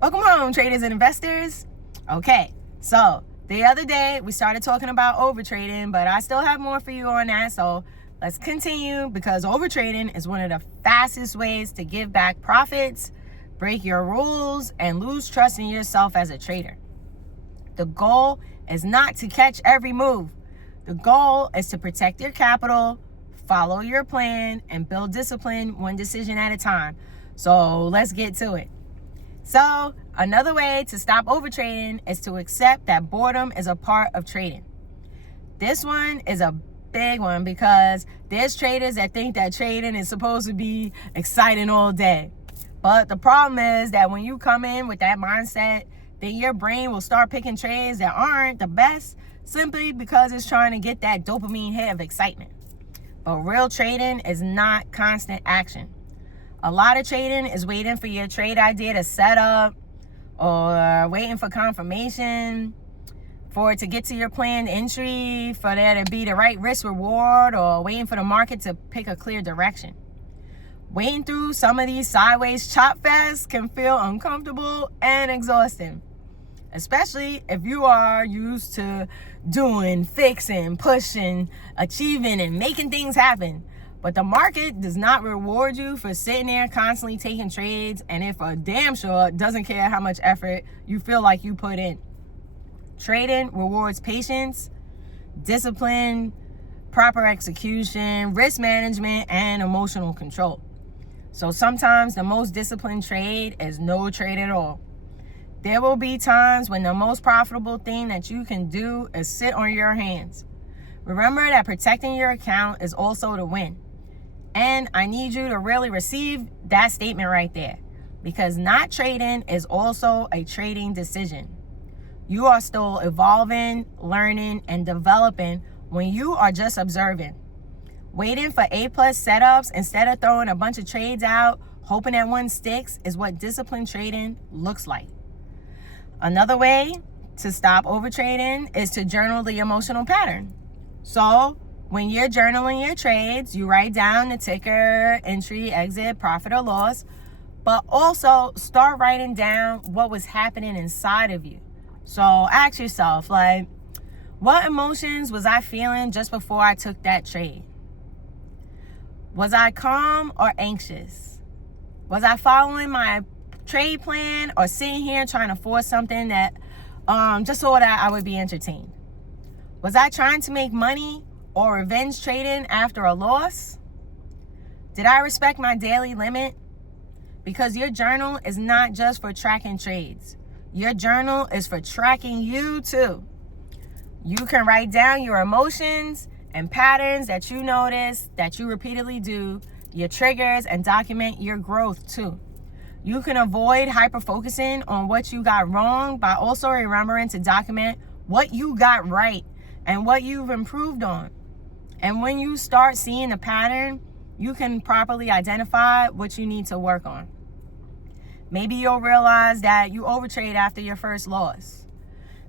Welcome home, traders and investors. Okay, so the other day we started talking about overtrading, but I still have more for you on that. So let's continue, because overtrading is one of the fastest ways to give back profits, break your rules, and lose trust in yourself as a trader. The goal is not to catch every move. The goal is to protect your capital, follow your plan, and build discipline one decision at a time. So let's get to it. So another way to stop overtrading is to accept that boredom is a part of trading. This one is a big one because there's traders that think that trading is supposed to be exciting all day. But the problem is that when you come in with that mindset, then your brain will start picking trades that aren't the best simply because it's trying to get that dopamine hit of excitement. But real trading is not constant action. A lot of trading is waiting for your trade idea to set up, or waiting for confirmation, for it to get to your planned entry, for there to be the right risk reward, or waiting for the market to pick a clear direction. Waiting through some of these sideways chop fests can feel uncomfortable and exhausting, especially if you are used to doing, fixing, pushing, achieving, and making things happen. But the market does not reward you for sitting there constantly taking trades, and it for damn sure doesn't care how much effort you feel like you put in. Trading rewards patience, discipline, proper execution, risk management, and emotional control. So sometimes the most disciplined trade is no trade at all. There will be times when the most profitable thing that you can do is sit on your hands. Remember that protecting your account is also the win. And I need you to really receive that statement right there, because not trading is also a trading decision. You are still evolving, learning, and developing when you are just observing. Waiting for A+ setups instead of throwing a bunch of trades out, hoping that one sticks, is what disciplined trading looks like. Another way to stop overtrading is to journal the emotional pattern. So when you're journaling your trades, you write down the ticker, entry, exit, profit or loss, but also start writing down what was happening inside of you. So ask yourself, like, what emotions was I feeling just before I took that trade? Was I calm or anxious? Was I following my trade plan or sitting here trying to force something that just so that I would be entertained? Was I trying to make money or revenge trading after a loss? Did I respect my daily limit? Because your journal is not just for tracking trades. Your journal is for tracking you too. You can write down your emotions and patterns that you notice, that you repeatedly do, your triggers, and document your growth too. You can avoid hyper-focusing on what you got wrong by also remembering to document what you got right and what you've improved on. And when you start seeing a pattern, you can properly identify what you need to work on. Maybe you'll realize that you overtrade after your first loss.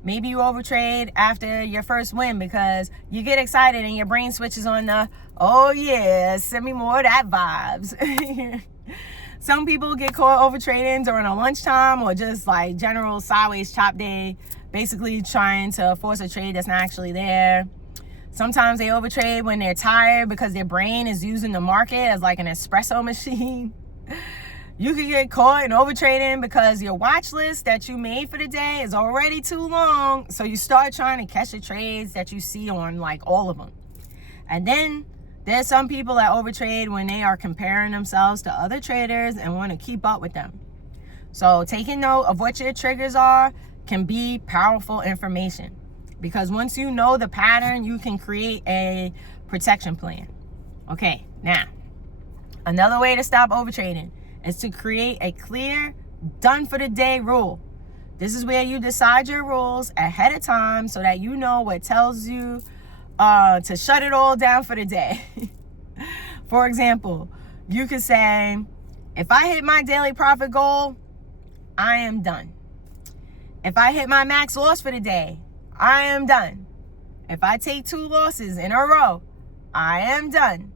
Maybe you overtrade after your first win because you get excited and your brain switches on the, oh yeah, send me more of that vibes. Some people get caught overtrading during a lunchtime or just like general sideways chop day, basically trying to force a trade that's not actually there. Sometimes they overtrade when they're tired because their brain is using the market as like an espresso machine. You can get caught in overtrading because your watch list that you made for the day is already too long. So you start trying to catch the trades that you see on like all of them. And then there's some people that overtrade when they are comparing themselves to other traders and want to keep up with them. So taking note of what your triggers are can be powerful information, because once you know the pattern, you can create a protection plan. Okay, now, another way to stop overtrading is to create a clear, done for the day rule. This is where you decide your rules ahead of time so that you know what tells you to shut it all down for the day. For example, you could say, if I hit my daily profit goal, I am done. If I hit my max loss for the day, I am done. If I take 2 losses in a row, I am done.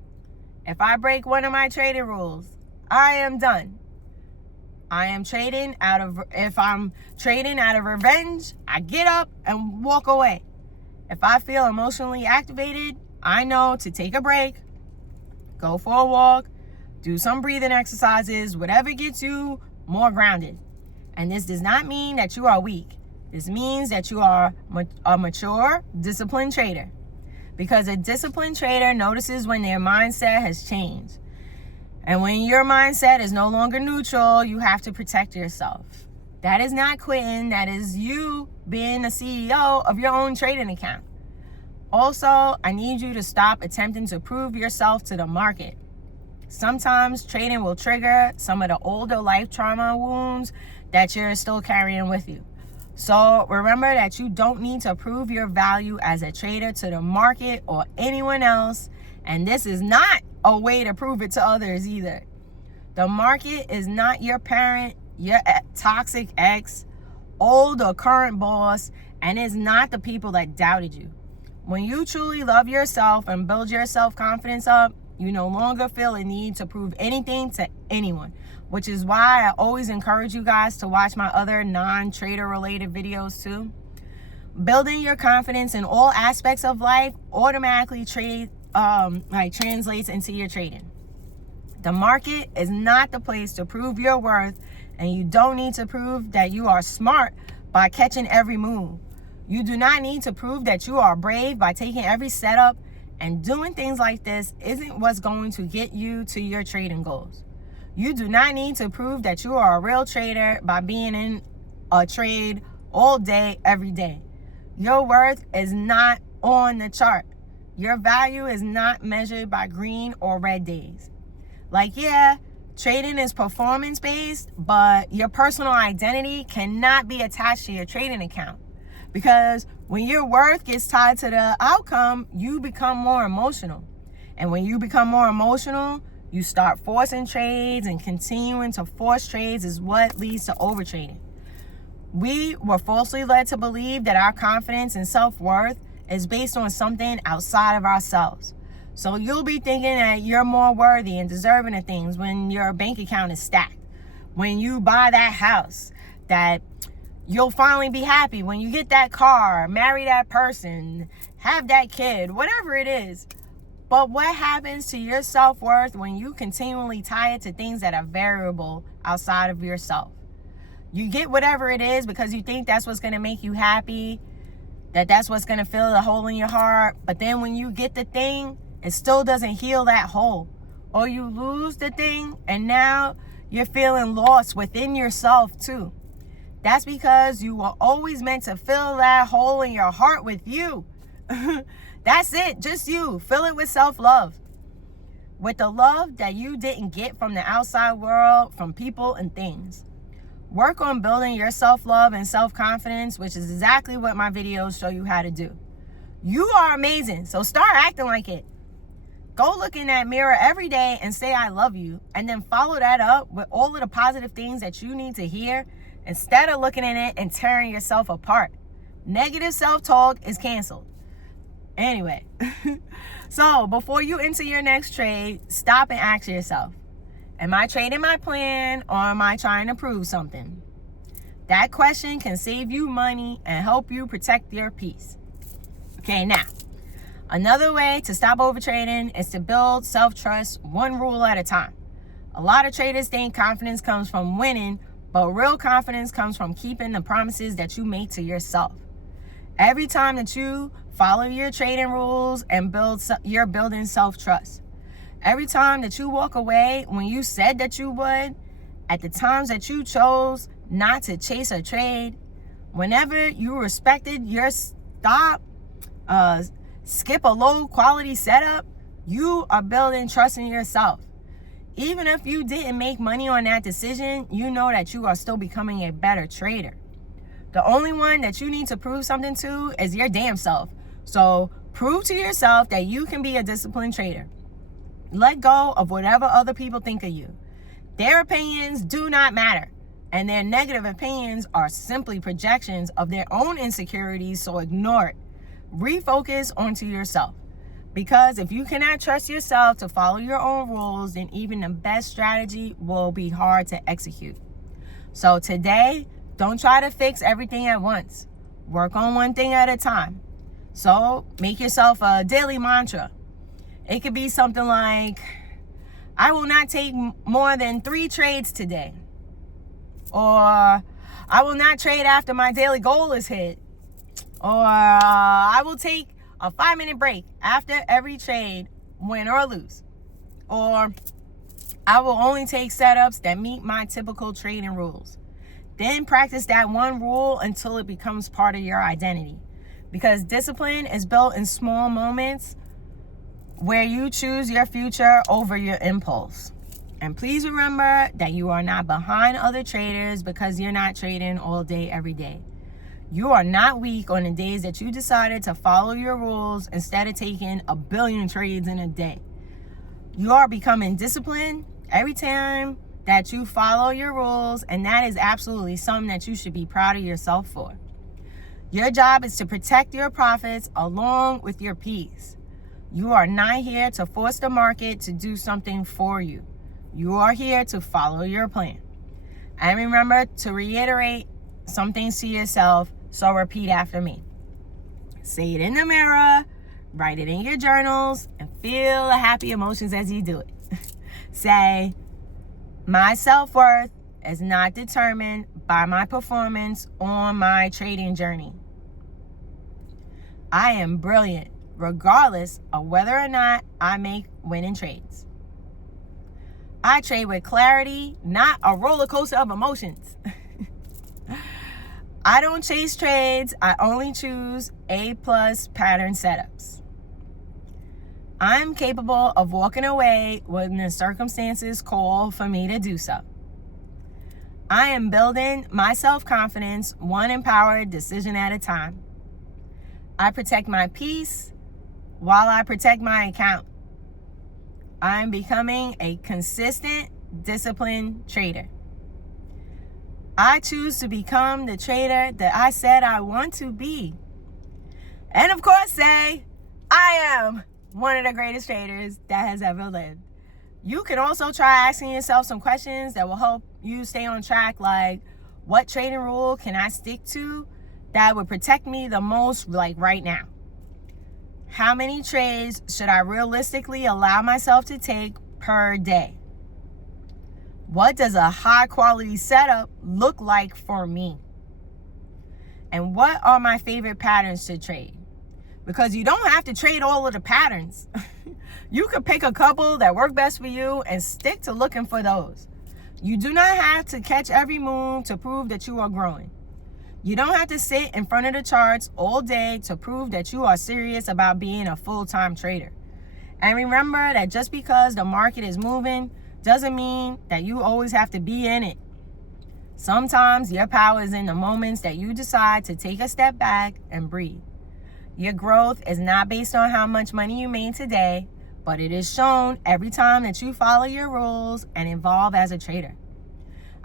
If I break one of my trading rules, I am done. If I'm trading out of revenge, I get up and walk away. If I feel emotionally activated, I know to take a break, go for a walk, do some breathing exercises, whatever gets you more grounded. And this does not mean that you are weak. This means that you are a mature, disciplined trader. Because a disciplined trader notices when their mindset has changed. And when your mindset is no longer neutral, you have to protect yourself. That is not quitting. That is you being the CEO of your own trading account. Also, I need you to stop attempting to prove yourself to the market. Sometimes trading will trigger some of the older life trauma wounds that you're still carrying with you. So remember that you don't need to prove your value as a trader to the market or anyone else. And this is not a way to prove it to others either. The market is not your parent, your toxic ex, old or current boss, and it's not the people that doubted you. When you truly love yourself and build your self-confidence up, you no longer feel a need to prove anything to anyone, which is why I always encourage you guys to watch my other non-trader related videos too. Building your confidence in all aspects of life automatically translates into your trading. The market is not the place to prove your worth, and you don't need to prove that you are smart by catching every move. You do not need to prove that you are brave by taking every setup, and doing things like this isn't what's going to get you to your trading goals. You do not need to prove that you are a real trader by being in a trade all day, every day. Your worth is not on the chart. Your value is not measured by green or red days. Trading is performance-based, but your personal identity cannot be attached to your trading account. Because when your worth gets tied to the outcome, you become more emotional. And when you become more emotional, you start forcing trades, and continuing to force trades is what leads to overtrading. We were falsely led to believe that our confidence and self-worth is based on something outside of ourselves. So you'll be thinking that you're more worthy and deserving of things when your bank account is stacked. When you buy that house, that you'll finally be happy. When you get that car, marry that person, have that kid, whatever it is. But what happens to your self-worth when you continually tie it to things that are variable outside of yourself? You get whatever it is because you think that's what's going to make you happy, that's what's going to fill the hole in your heart. But then when you get the thing, it still doesn't heal that hole. Or you lose the thing, and now you're feeling lost within yourself too. That's because you were always meant to fill that hole in your heart with you. That's it, just you. Fill it with self-love. With the love that you didn't get from the outside world, from people and things. Work on building your self-love and self-confidence, which is exactly what my videos show you how to do. You are amazing, so start acting like it. Go look in that mirror every day and say, I love you. And then follow that up with all of the positive things that you need to hear instead of looking at it and tearing yourself apart. Negative self-talk is canceled. Anyway, so before you enter your next trade, stop and ask yourself, am I trading my plan, or am I trying to prove something? That question can save you money and help you protect your peace. Okay, now, another way to stop overtrading is to build self-trust one rule at a time. A lot of traders think confidence comes from winning, but real confidence comes from keeping the promises that you make to yourself. Every time that you follow your trading rules and you're building self-trust. Every time that you walk away when you said that you would, at the times that you chose not to chase a trade, whenever you respected your stop, skip a low quality setup, you are building trust in yourself. Even if you didn't make money on that decision, you know that you are still becoming a better trader. The only one that you need to prove something to is your damn self. So prove to yourself that you can be a disciplined trader. Let go of whatever other people think of you. Their opinions do not matter, and their negative opinions are simply projections of their own insecurities, so ignore it. Refocus onto yourself. Because if you cannot trust yourself to follow your own rules, then even the best strategy will be hard to execute. So today, don't try to fix everything at once. Work on one thing at a time. So make yourself a daily mantra. It could be something like, I will not take more than 3 trades today. Or I will not trade after my daily goal is hit. Or I will take a 5-minute break after every trade, win or lose. Or I will only take setups that meet my typical trading rules. Then practice that one rule until it becomes part of your identity. Because discipline is built in small moments where you choose your future over your impulse. And please remember that you are not behind other traders because you're not trading all day, every day. You are not weak on the days that you decided to follow your rules instead of taking a billion trades in a day. You are becoming disciplined every time that you follow your rules, and that is absolutely something that you should be proud of yourself for. Your job is to protect your profits along with your peace. You are not here to force the market to do something for you. You are here to follow your plan. And remember to reiterate some things to yourself, so repeat after me. Say it in the mirror, write it in your journals, and feel the happy emotions as you do it. Say, my self-worth is not determined by my performance on my trading journey. I am brilliant, regardless of whether or not I make winning trades. I trade with clarity, not a roller coaster of emotions. I don't chase trades. I only choose A+ pattern setups. I'm capable of walking away when the circumstances call for me to do so. I am building my self-confidence one empowered decision at a time. I protect my peace while I protect my account. I'm becoming a consistent, disciplined trader. I choose to become the trader that I said I want to be. And of course, say, I am one of the greatest traders that has ever lived. You can also try asking yourself some questions that will help you stay on track, like, what trading rule can I stick to that would protect me the most, like right now? How many trades should I realistically allow myself to take per day? What does a high quality setup look like for me? And what are my favorite patterns to trade? Because you don't have to trade all of the patterns. You could pick a couple that work best for you and stick to looking for those. You do not have to catch every move to prove that you are growing. You don't have to sit in front of the charts all day to prove that you are serious about being a full-time trader. And remember that just because the market is moving doesn't mean that you always have to be in it. Sometimes your power is in the moments that you decide to take a step back and breathe. Your growth is not based on how much money you made today, but it is shown every time that you follow your rules and evolve as a trader.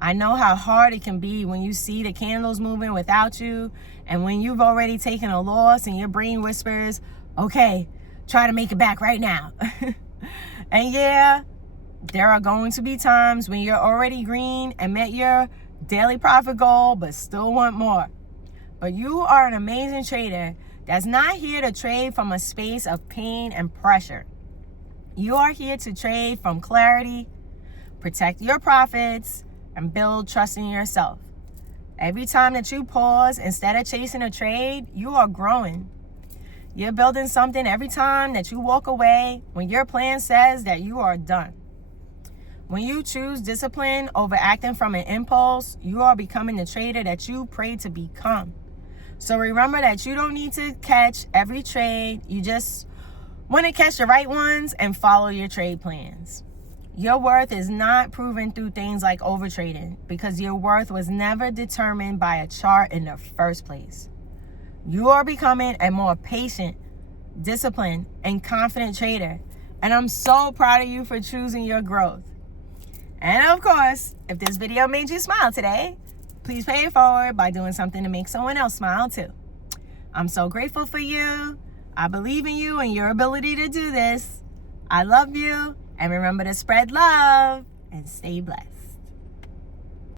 I know how hard it can be when you see the candles moving without you, and when you've already taken a loss and your brain whispers, okay, try to make it back right now. And yeah, there are going to be times when you're already green and met your daily profit goal, but still want more. But you are an amazing trader that's not here to trade from a space of pain and pressure. You are here to trade from clarity, protect your profits, and build trust in yourself. Every time that you pause instead of chasing a trade, you are growing. You're building something every time that you walk away when your plan says that you are done. When you choose discipline over acting from an impulse, you are becoming the trader that you prayed to become. So remember that you don't need to catch every trade. You just want to catch the right ones and follow your trade plans. Your worth is not proven through things like overtrading, because your worth was never determined by a chart in the first place. You are becoming a more patient, disciplined, and confident trader. And I'm so proud of you for choosing your growth. And of course, if this video made you smile today, please pay it forward by doing something to make someone else smile too. I'm so grateful for you. I believe in you and your ability to do this. I love you. And remember to spread love and stay blessed.